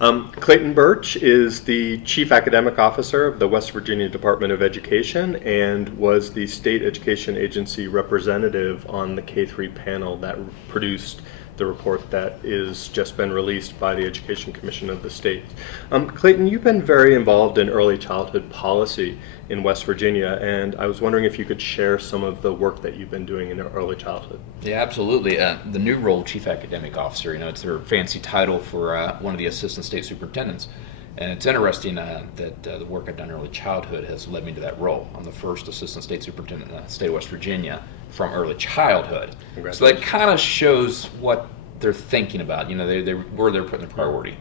Clayton Burch is the Chief Academic Officer of the West Virginia Department of Education and was the State Education Agency representative on the K-3 panel that produced the report that is just been released by the Education Commission of the state. Clayton, you've been very involved in early childhood policy in West Virginia, and I was wondering if you could share some of the work that you've been doing in early childhood. Yeah, absolutely. The new role, Chief Academic Officer, it's their fancy title for one of the Assistant State Superintendents. And it's interesting that the work I've done in early childhood has led me to that role. I'm the first Assistant State Superintendent in the state of West Virginia from early childhood. So that kind of shows what they're thinking about, where they're putting the priority.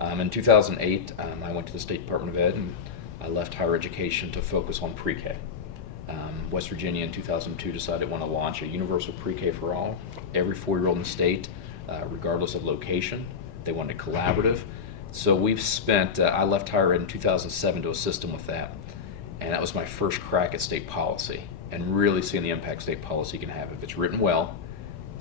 In 2008, I went to the State Department of Ed and I left higher education to focus on pre-K. West Virginia in 2002 decided it wanted to launch a universal pre-K for all, every 4-year-old in the state, regardless of location. They wanted a collaborative. So we've spent, I left higher ed in 2007 to assist them with that. And that was my first crack at state policy and really seeing the impact state policy can have if it's written well,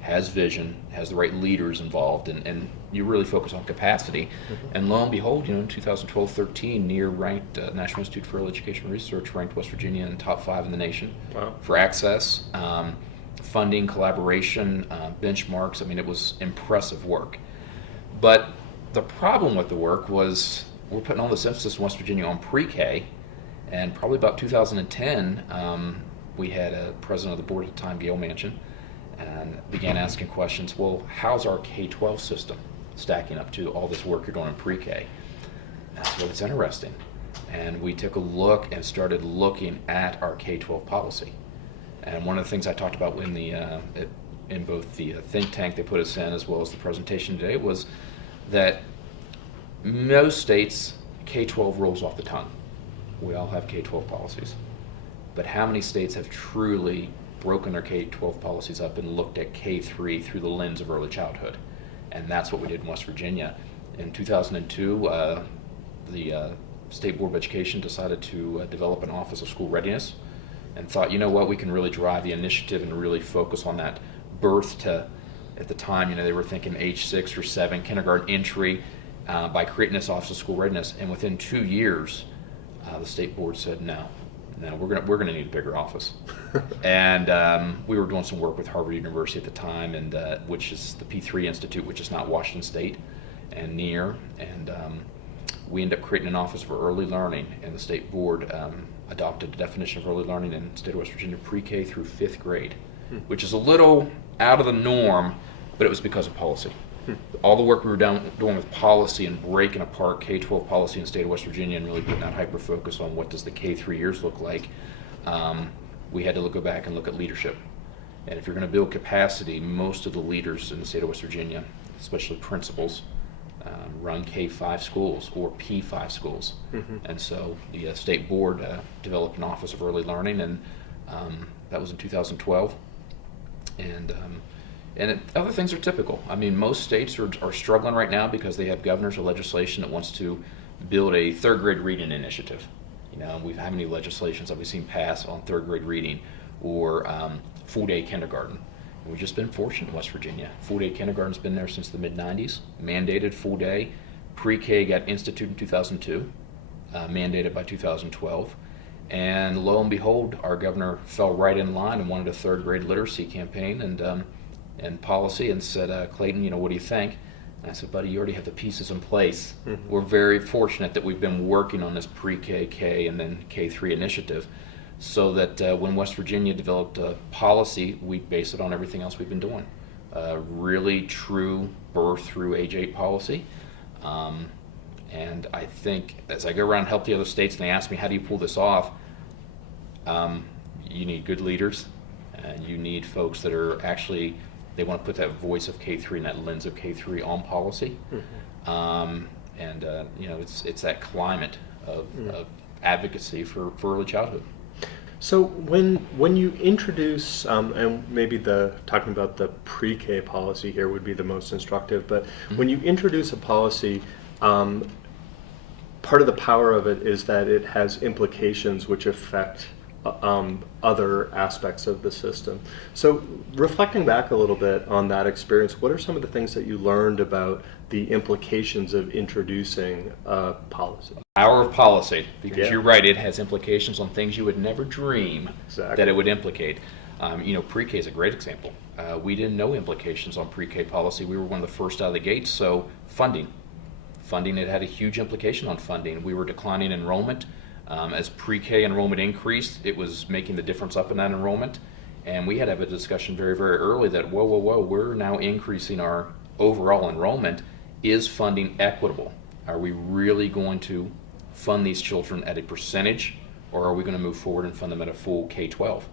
has vision, has the right leaders involved, and you really focus on capacity. Mm-hmm. And lo and behold, in 2012-13, NEAR ranked, National Institute for Early Education Research ranked West Virginia in top 5 in the nation. Wow. For access, funding, collaboration, benchmarks. It was impressive work. But the problem with the work was we're putting all this emphasis in West Virginia on pre-K, and probably about 2010, we had a president of the board at the time, Gail Manchin, and began asking questions, well, how's our K-12 system stacking up to all this work you're doing in pre-K? And so it's interesting. And we took a look and started looking at our K-12 policy. And one of the things I talked about in both the think tank they put us in as well as the presentation today was that most states, K-12 rolls off the tongue. We all have K-12 policies. But how many states have truly broken their K-12 policies up and looked at K-3 through the lens of early childhood? And that's what we did in West Virginia. In 2002, the State Board of Education decided to develop an Office of School Readiness and thought, we can really drive the initiative and really focus on that birth to, at the time, they were thinking age 6 or 7, kindergarten entry, by creating this Office of School Readiness. And within 2 years, the State Board said, no, we're gonna need a bigger office. And we were doing some work with Harvard University at the time, and which is the P3 Institute, which is not Washington State, and NEAR. And we ended up creating an Office for Early Learning, and the State Board adopted the definition of early learning in the state of West Virginia, pre-K through 5th grade, which is a little out of the norm, but it was because of policy. All the work we were doing with policy and breaking apart K-12 policy in the state of West Virginia and really putting that hyper-focus on what does the K-3 years look like, we had to go back and look at leadership. And if you're going to build capacity, most of the leaders in the state of West Virginia, especially principals, run K-5 schools or P5 schools. Mm-hmm. And so the state board developed an Office of Early Learning, and that was in 2012. And other things are typical. Most states are struggling right now because they have governors or legislation that wants to build a 3rd grade reading initiative. How many legislations have we seen pass on 3rd grade reading or full day kindergarten? And we've just been fortunate in West Virginia. Full day kindergarten's been there since the mid-90s, mandated full day. Pre-K got instituted in 2002, mandated by 2012. And lo and behold, our governor fell right in line and wanted a 3rd grade literacy campaign and policy, and said, Clayton, what do you think? And I said, buddy, you already have the pieces in place. Mm-hmm. We're very fortunate that we've been working on this pre-K, K, and then K-3 initiative, so that when West Virginia developed a policy, we base it on everything else we've been doing. Really true birth through age 8 policy. And I think as I go around and help the other states and they ask me, how do you pull this off? You need good leaders, and you need folks that are actually, they want to put that voice of K-3 and that lens of K-3 on policy. Mm-hmm. It's that climate of advocacy for early childhood. So when you introduce, and maybe talking about the pre-K policy here would be the most instructive, but when you introduce a policy, part of the power of it is that it has implications which affect other aspects of the system. So reflecting back a little bit on that experience, what are some of the things that you learned about the implications of introducing a policy? Power of policy, because Yeah. you're right, it has implications on things you would never dream Exactly. that it would implicate. PreK is a great example. We didn't know implications on PreK policy. We were one of the first out of the gates. So funding, it had a huge implication on funding. We were declining enrollment. As PreK enrollment increased, it was making the difference up in that enrollment. And we had to have a discussion very, very early that, whoa, we're now increasing our overall enrollment. Is funding equitable? Are we really going to fund these children at a percentage, or are we going to move forward and fund them at a full K-12?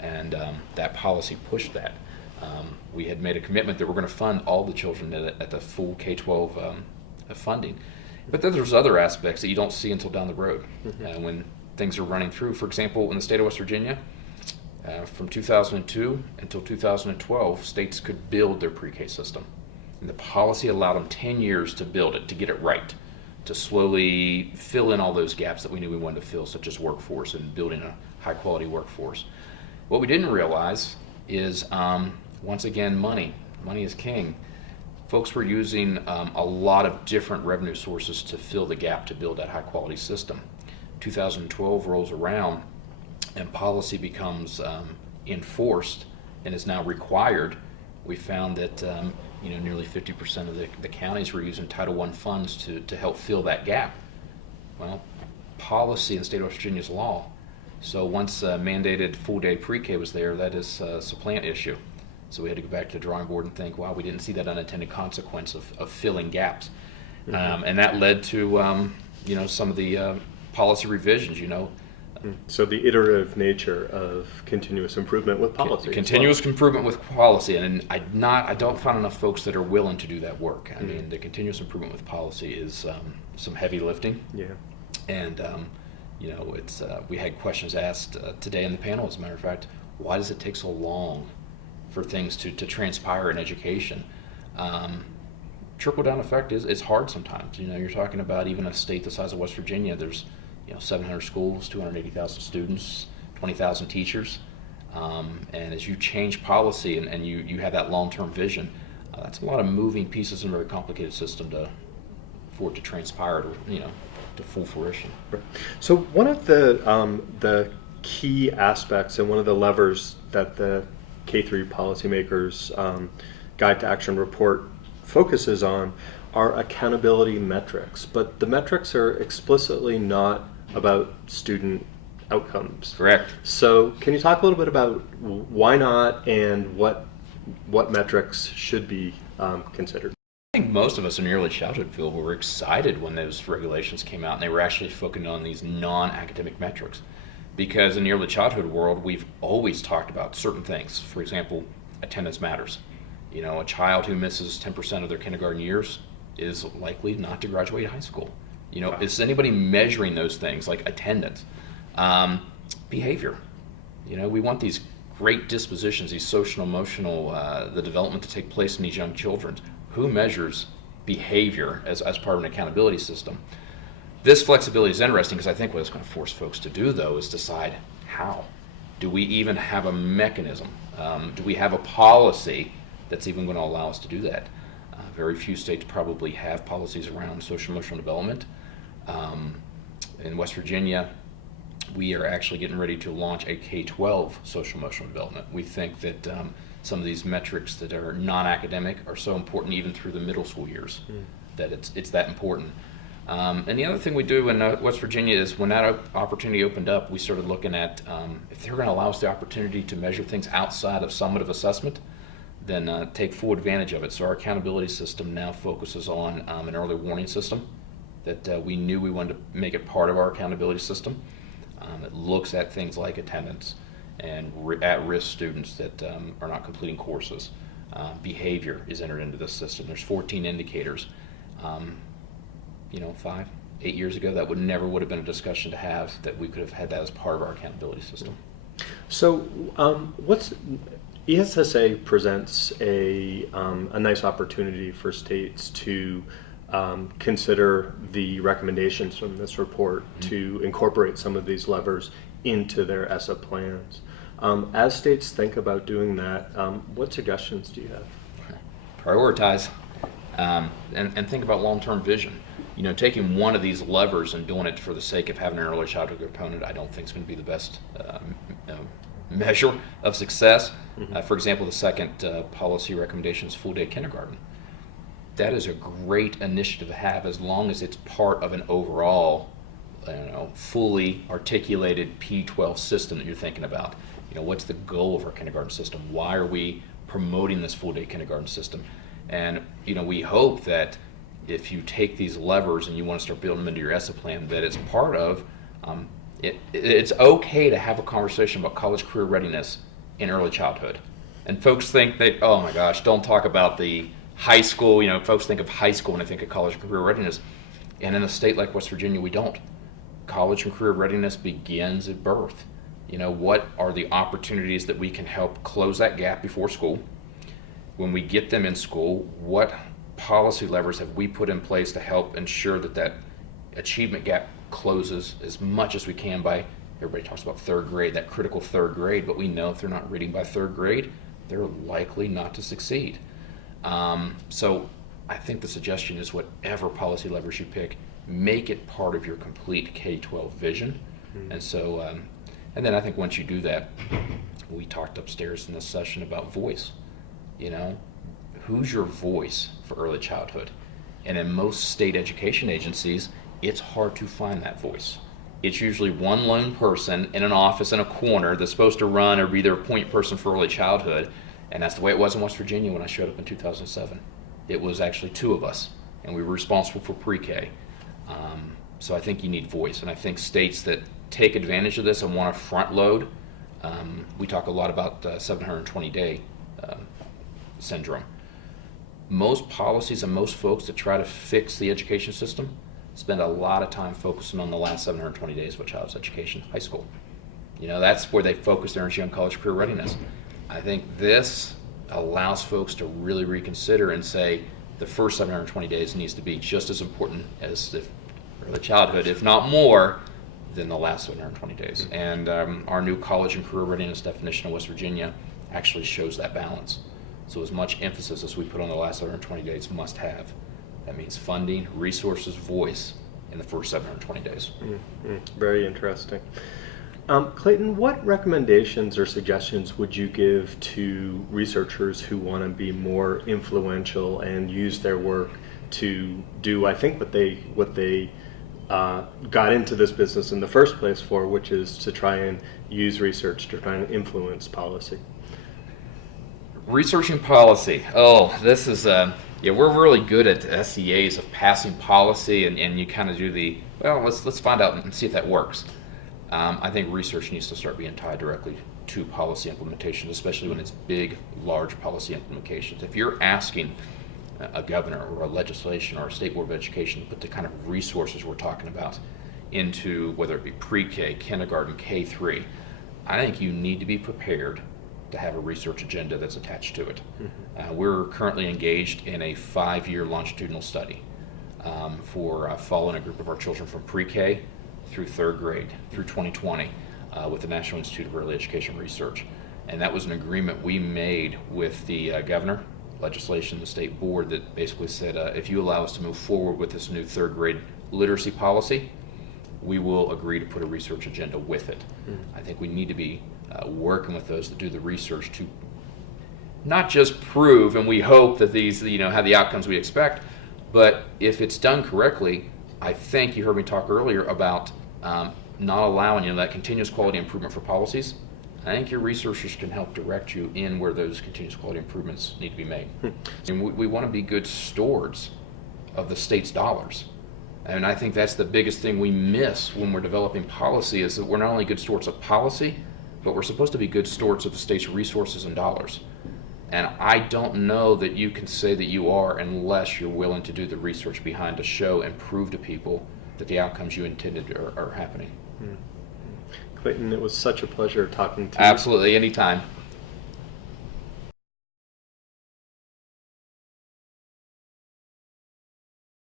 And that policy pushed that. We had made a commitment that we're going to fund all the children at the full K-12 funding. But then there's other aspects that you don't see until down the road when things are running through. For example, in the state of West Virginia, from 2002 until 2012, states could build their pre-K system. And the policy allowed them 10 years to build it, to get it right, to slowly fill in all those gaps that we knew we wanted to fill, such as workforce and building a high-quality workforce. What we didn't realize is, once again, money. Money is king. Folks were using a lot of different revenue sources to fill the gap to build that high-quality system. 2012 rolls around, and policy becomes enforced and is now required. We found that nearly 50% of the counties were using Title I funds to help fill that gap. Well, policy in the state of West Virginia is law. So once mandated full-day pre-K was there, that is a supplant issue. So we had to go back to the drawing board and think, wow, we didn't see that unintended consequence of filling gaps. And that led to some of the policy revisions, So the iterative nature of continuous improvement with policy. Continuous improvement with policy, and I don't find enough folks that are willing to do that work. I mean, the continuous improvement with policy is some heavy lifting. Yeah. And it's we had questions asked today in the panel. As a matter of fact, why does it take so long for things to transpire in education? Trickle down effect is hard sometimes. You're talking about even a state the size of West Virginia. There's 700 schools, 280,000 students, 20,000 teachers. And as you change policy and you have that long-term vision, that's a lot of moving pieces in a very complicated system for it to transpire to full fruition. Right. So one of the key aspects and one of the levers that the K-3 Policymakers Guide to Action report focuses on are accountability metrics, but the metrics are explicitly not about student outcomes. Correct. So can you talk a little bit about why not and what metrics should be considered? I think most of us in the early childhood field were excited when those regulations came out and they were actually focusing on these non-academic metrics. Because in the early childhood world, we've always talked about certain things. For example, attendance matters. A child who misses 10% of their kindergarten years is likely not to graduate high school. Wow. Is anybody measuring those things like attendance? Behavior. We want these great dispositions, these social, emotional, the development to take place in these young children. Who measures behavior as part of an accountability system? This flexibility is interesting because I think what it's going to force folks to do, though, is decide how. Do we even have a mechanism? Do we have a policy that's even going to allow us to do that? Very few states probably have policies around social emotional development. In West Virginia, we are actually getting ready to launch a K-12 social emotional development. We think that some of these metrics that are non-academic are so important even through the middle school years, that it's that important. And the other thing we do in West Virginia is when that opportunity opened up, we started looking at if they're going to allow us the opportunity to measure things outside of summative assessment, then take full advantage of it. So our accountability system now focuses on an early warning system that we knew we wanted to make it part of our accountability system. It looks at things like attendance and at-risk students that are not completing courses. Behavior is entered into this system. There's 14 indicators. 5, 8 years ago, that would have been a discussion to have, that we could have had that as part of our accountability system. So ESSA presents a nice opportunity for states to consider the recommendations from this report to incorporate some of these levers into their ESSA plans. As states think about doing that, what suggestions do you have? Prioritize, and think about long-term vision. You know, taking one of these levers and doing it for the sake of having an early childhood component, I don't think is going to be the best measure of success. For example, the second policy recommendation is full-day kindergarten. That is a great initiative to have as long as it's part of an overall, fully articulated P12 system that you're thinking about. You know, what's the goal of our kindergarten system? Why are we promoting this full-day kindergarten system? And, we hope that if you take these levers and you want to start building them into your ESSA plan, that it's part of, it's okay to have a conversation about college career readiness in early childhood. And folks think that, oh my gosh, don't talk about the high school, folks think of high school when they think of college and career readiness. And in a state like West Virginia, we don't. College and career readiness begins at birth. What are the opportunities that we can help close that gap before school? When we get them in school, what policy levers have we put in place to help ensure that that achievement gap closes as much as we can by, everybody talks about third grade, that critical third grade, but we know if they're not reading by third grade, they're likely not to succeed. So I think the suggestion is whatever policy levers you pick, make it part of your complete K-12 vision. And so, and then I think once you do that, we talked upstairs in this session about voice. Who's your voice for early childhood? And in most state education agencies, it's hard to find that voice. It's usually one lone person in an office in a corner that's supposed to run or be their point person for early childhood. And that's the way it was in West Virginia when I showed up in 2007. It was actually two of us, and we were responsible for pre-K. So I think you need voice, and I think states that take advantage of this and want to front load, we talk a lot about 720-day syndrome. Most policies and most folks that try to fix the education system spend a lot of time focusing on the last 720 days of a child's education, high school. That's where they focus their energy on college career readiness. I think this allows folks to really reconsider and say the first 720 days needs to be just as important as the early childhood, if not more, than the last 720 days. And our new college and career readiness definition of West Virginia actually shows that balance. So as much emphasis as we put on the last 720 days must have. That means funding, resources, voice in the first 720 days. Very interesting. Clayton, what recommendations or suggestions would you give to researchers who want to be more influential and use their work to do, I think, what they got into this business in the first place for, which is to try and use research to try and influence policy? Researching policy. Oh, this is, we're really good at SEAs of passing policy, and you kind of do let's find out and see if that works. I think research needs to start being tied directly to policy implementation, especially when it's big, large policy implementations. If you're asking a governor or a legislation or a state board of education to put the kind of resources we're talking about into whether it be pre-K, kindergarten, K-3, I think you need to be prepared to have a research agenda that's attached to it. We're currently engaged in a 5-year longitudinal study for following a group of our children from pre-K through third grade through 2020 with the National Institute of Early Education Research. And that was an agreement we made with the governor, legislation, the state board, that basically said if you allow us to move forward with this new third grade literacy policy, we will agree to put a research agenda with it. I think we need to be working with those that do the research to not just prove, and we hope that these have the outcomes we expect, but if it's done correctly, I think you heard me talk earlier about not allowing that continuous quality improvement for policies. I think your researchers can help direct you in where those continuous quality improvements need to be made. And we want to be good stewards of the state's dollars. And I think that's the biggest thing we miss when we're developing policy, is that we're not only good stewards of policy, but we're supposed to be good stewards of the state's resources and dollars. And I don't know that you can say that you are unless you're willing to do the research behind to show and prove to people that the outcomes you intended are happening. Clayton, it was such a pleasure talking to you. Absolutely, anytime.